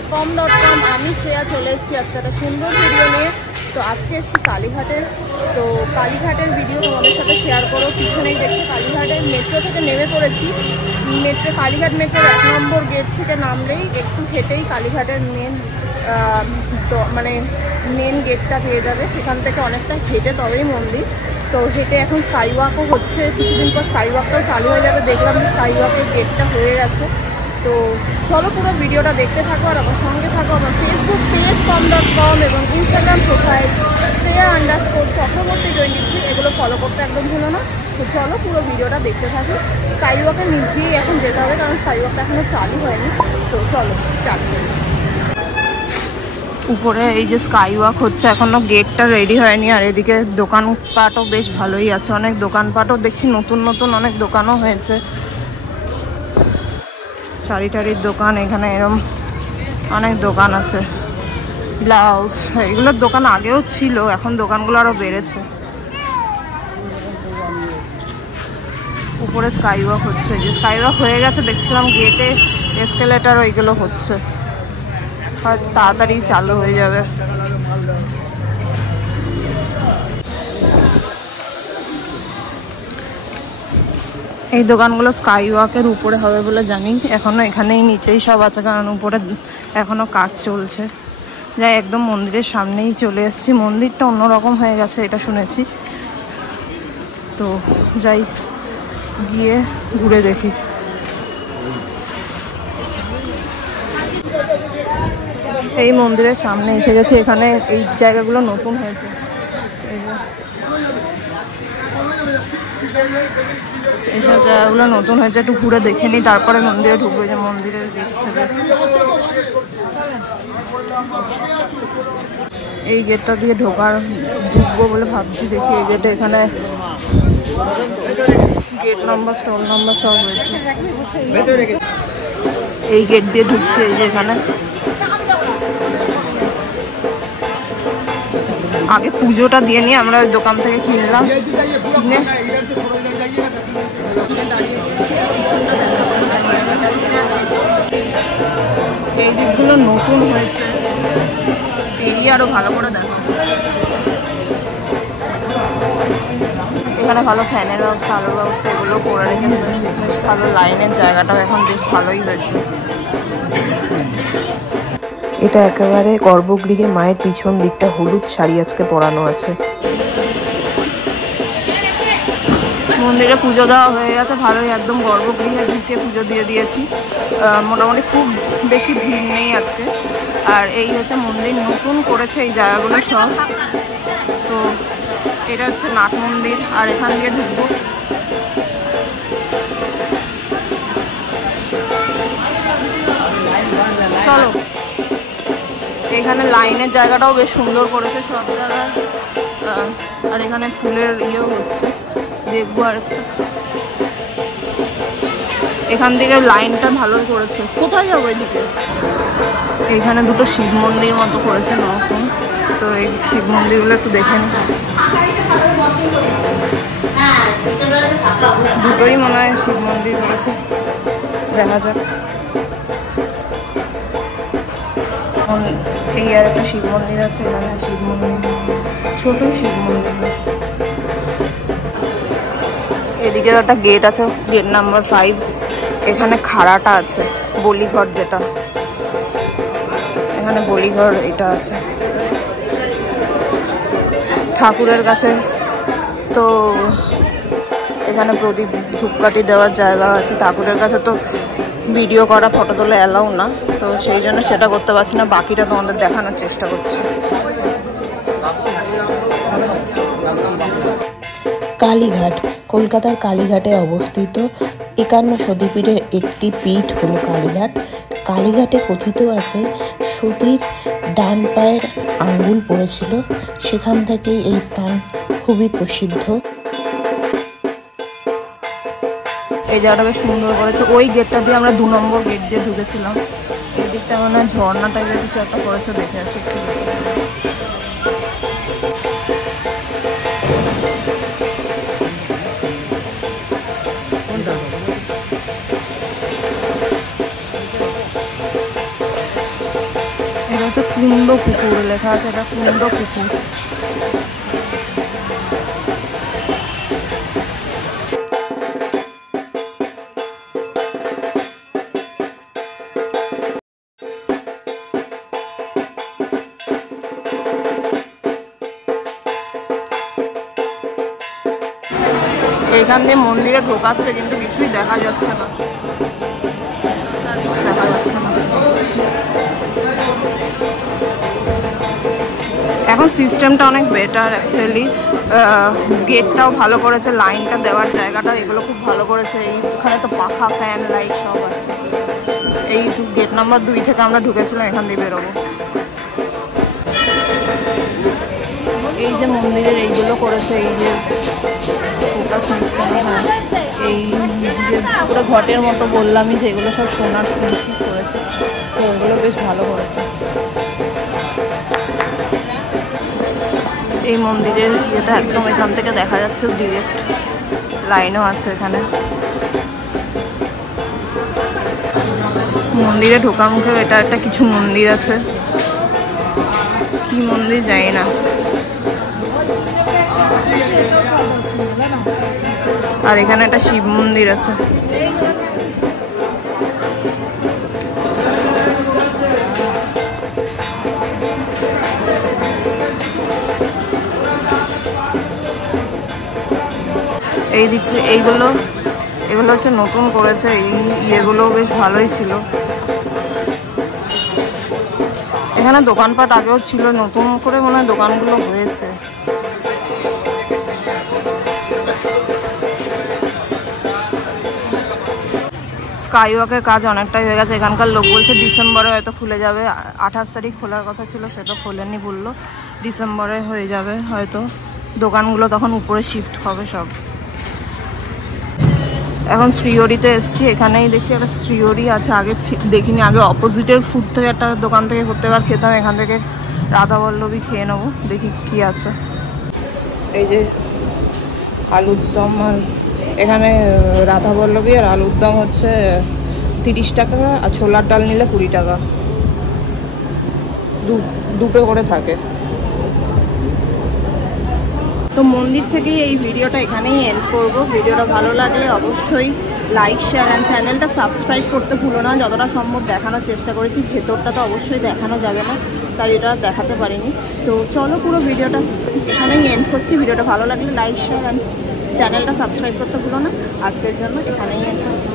SCOM.com। আমি শ্রেয়া চলে এসেছি আজকে একটা সুন্দর ভিডিও নিয়ে। তো আজকে এসেছি কালীঘাটের। তো কালীঘাটের ভিডিও তোমাদের সাথে শেয়ার করো। পিছনেই দেখছি কালীঘাটের মেট্রো থেকে নেমে পড়েছি। কালীঘাট মেট্রোর 1 নম্বর গেট থেকে নামলেই একটু হেঁটেই কালীঘাটের মেন গেটটা পেয়ে যাবে। সেখান থেকে অনেকটা হেঁটে তবেই মন্দির। তো হেঁটে এখন স্কাইওয়াকও হচ্ছে, কিছুদিন পর স্কাইওয়াকটাও চালু হয়ে যাবে। দেখলাম যে স্কাইওয়াকের গেটটা হয়ে গেছে। তো চলো পুরো ভিডিওটা দেখতে থাকো আর আমার সঙ্গে থাকো। আমার ফেসবুক পেজ SCOM.com এবং ইনস্টাগ্রাম প্রোফাইল Shreya_চক্রবর্তী23 এগুলো ফলো করতে একদম ভুলো না। তো চলো পুরো ভিডিওটা দেখতে থাকি। স্কাইওয়াকের নিচ দিয়েই এখন যেতে হবে, কারণ স্কাইওয়াকটা এখনও চালু হয়নি। তো চলো স্টার্ট করি। উপরে এই যে স্কাইওয়াক হচ্ছে, এখনো গেটটা রেডি হয়নি। আর এদিকে দোকানপাটও বেশ ভালোই আছে, অনেক দোকানপাটও দেখছি, নতুন নতুন অনেক দোকানও হয়েছে। শাড়ি টাড়ির দোকান, এখানে এরকম অনেক দোকান আছে। ব্লাউজ, এগুলোর দোকান আগেও ছিল, এখন দোকানগুলো আরও বেড়েছে। উপরে স্কাইওয়াক হচ্ছে, যে স্কাইওয়াক হয়ে গেছে দেখছিলাম, গেটে এসকেলেটার ওইগুলো হচ্ছে, হয়তো তাড়াতাড়ি চালু হয়ে যাবে। এই দোকানগুলো স্কাইওয়াকের উপরে হবে বলে জানি, এখনো এখানেই নিচেই সব আছে, কারণ উপরে এখনো কাজ চলছে। যাই, একদম মন্দিরের সামনেই চলে এসেছি। মন্দিরটা অন্যরকম হয়ে গেছে এটা শুনেছি। তো যাই, গিয়ে ঘুরে দেখি। এই মন্দিরের সামনে এসে গেছে। এখানে এই জায়গাগুলো নতুন হয়েছে, এইসব জায়গাগুলো নতুন হয়েছে। একটু ঘুরে দেখে নিই, তারপরে মন্দিরে ঢুকবো। যে মন্দিরের দেখছে, এই গেটটা দিয়ে ঢুকবো বলে ভাবছি। দেখি এই গেটে, এখানে গেট নাম্বার, স্টল নাম্বার সব রয়েছে। এই গেট দিয়ে ঢুকছে। এই যে এখানে আগে পুজোটা দিয়ে নিয়ে আমরা ওই দোকান থেকে কিনলাম, কিনে এই দিকগুলো নতুন হয়েছে, বেরিয়ে আরো ভালো করে দেখো। এখানে ভালো ফ্যানের ব্যবস্থা, আলোর ব্যবস্থা এগুলো করে রেখেছে। বেশ ভালো, লাইনের জায়গাটাও এখন বেশ ভালোই হয়েছে। এটা একেবারে গর্ভগৃহে মায়ের পিছন দিকটা হলুদ শাড়ি আজকে পরানো আছে। মন্দিরে পুজো দেওয়া হয়ে গেছে ভালোই, একদম গর্ভগৃহে ঢুকে পুজো দিয়ে দিয়েছি। মোটামুটি খুব বেশি ভিড় নেই আজকে। আর এই হচ্ছে মন্দির, নতুন করেছে এই জায়গাগুলো সব। তো এটা হচ্ছে নাট মন্দির, আর এখান দিয়ে ঢুকবো। চলো, এখানে লাইনের জায়গাটাও বেশ সুন্দর করেছে সব জায়গায়। আর এখানে ফুলের ইয়েও হচ্ছে, দেখবো। আর এখান থেকে লাইনটা ভালো করেছে। কোথায় যাবো এদিকে? এইখানে দুটো শিব মন্দির মতো করেছে নতুন। তো এই শিব মন্দিরগুলো একটু দেখে নিই। দুটোই মনে হয় শিব মন্দির করেছে, দেখা যাক। এই আর একটা শিব মন্দির আছে, এখানে শিব মন্দির, ছোট শিব মন্দির। এদিকে একটা গেট আছে, গেট নাম্বার 5। এখানে খাড়াটা আছে, বলিঘর যেটা, এখানে বলিঘর এটা আছে ঠাকুরের কাছে। তো এখানে প্রদীপ ধূপকাঠি দেওয়ার জায়গা আছে। ঠাকুরের কাছে তো ভিডিও করা, ফটো তোলা অ্যালাউ না, তো সেই জন্য সেটা করতে পারছি না। বাকিটা তোমাদের দেখানোর চেষ্টা করছি। কালীঘাট কলকাতার কালীঘাটে অবস্থিত 51 সতীপীঠের একটি পীঠ হলো কালীঘাট। কালীঘাটে কথিত আছে সতীর ডান পায়ের আঙ্গুল পড়েছিল, সেখান থেকেই এই স্থান খুবই প্রসিদ্ধ। এই জায়গাটা বেশ সুন্দর করেছে। ওই গেটটা দিয়ে আমরা 2 নম্বর গেট দিয়ে ঢুকেছিলাম। এই দিকটা মনে হয় ঝর্ণা টাইপের কিছু একটা করেছে, দেখে আসি একটু। কুন্ড পুকুর লেখা আছে, এটা কুন্ড পুকুর। এইখান দিয়ে মন্দিরে ঢোকাচ্ছে কিন্তু কিছুই দেখা যাচ্ছে না, দেখা যাচ্ছে না। এখন সিস্টেমটা অনেক বেটার অ্যাকচুয়ালি, গেটটাও ভালো করেছে, লাইনটা দেওয়ার জায়গাটা এগুলো খুব ভালো করেছে। এইখানে তো পাখা, ফ্যান, লাইট সব আছে। এই গেট নাম্বার 2 থেকে আমরা ঢুকেছিলাম, এখান দিয়ে বেরোবো। এই যে মন্দিরের এইগুলো করেছে, এই যে ফোকাস নিচ্ছে, হ্যাঁ এই যে পুরো ঘটের মতো বললামই যে এগুলো সব সোনার শুনছি করেছে, তো ওগুলো বেশ ভালো করেছে। এই মন্দিরের ইয়েটা একদম এখান থেকে দেখা যাচ্ছে, ডিরেক্ট লাইনও আছে এখানে। মন্দিরে ঢোকার মুখে এটা একটা কিছু মন্দির আছে, কি মন্দির জানি না। আর এখানে একটা শিব মন্দির আছে। এই দিক এইগুলো হচ্ছে নতুন করেছে, এই ইয়েগুলো বেশ ভালোই ছিল। এখানে দোকানপাট আগেও ছিল, নতুন করে মনে হয় দোকানগুলো হয়েছে। স্কাইওয়াকের কাজ অনেকটাই হয়ে গেছে। এখানকার লোক বলছে ডিসেম্বরে হয়তো খুলে যাবে, 28 তারিখ খোলার কথা ছিল, সেটা খোলেনি বললো, ডিসেম্বরে হয়ে যাবে হয়তো। দোকানগুলো তখন উপরে শিফট হবে সব। এখন শ্রীহরিতে এসছি, এখানেই দেখছি একটা শ্রীহরি আছে, আগে দেখিনি, আগে অপোজিটের ফুড থেকে একটা দোকান থেকে প্রত্যেকবার খেতাম, এখান থেকে রাধাবল্লভী খেয়ে নেবো, দেখি কি আছে। এই যে আলুর দম, আর এখানে রাধাবল্লভী আর আলুর দম হচ্ছে 30 টাকা, আর ছোলার ডাল নিলে 20 টাকা, দুটো করে থাকে। তো মন্দির থেকেই এই ভিডিওটা এখানেই এন্ড করবো। ভিডিওটা ভালো লাগলে অবশ্যই লাইক, শেয়ার অ্যান্ড চ্যানেলটা সাবস্ক্রাইব করতে ভুলো না। যতটা সম্ভব দেখানোর চেষ্টা করেছি, ভেতরটা তো অবশ্যই দেখানো যাবে না, তাই এটা দেখাতে পারিনি। তো চলো পুরো ভিডিওটা এখানেই এন্ড করছি। ভিডিওটা ভালো লাগলে লাইক, শেয়ার অ্যান্ড চ্যানেলটা সাবস্ক্রাইব করতে ভুলো না। আজকের জন্য এখানেই এন্ড করছি।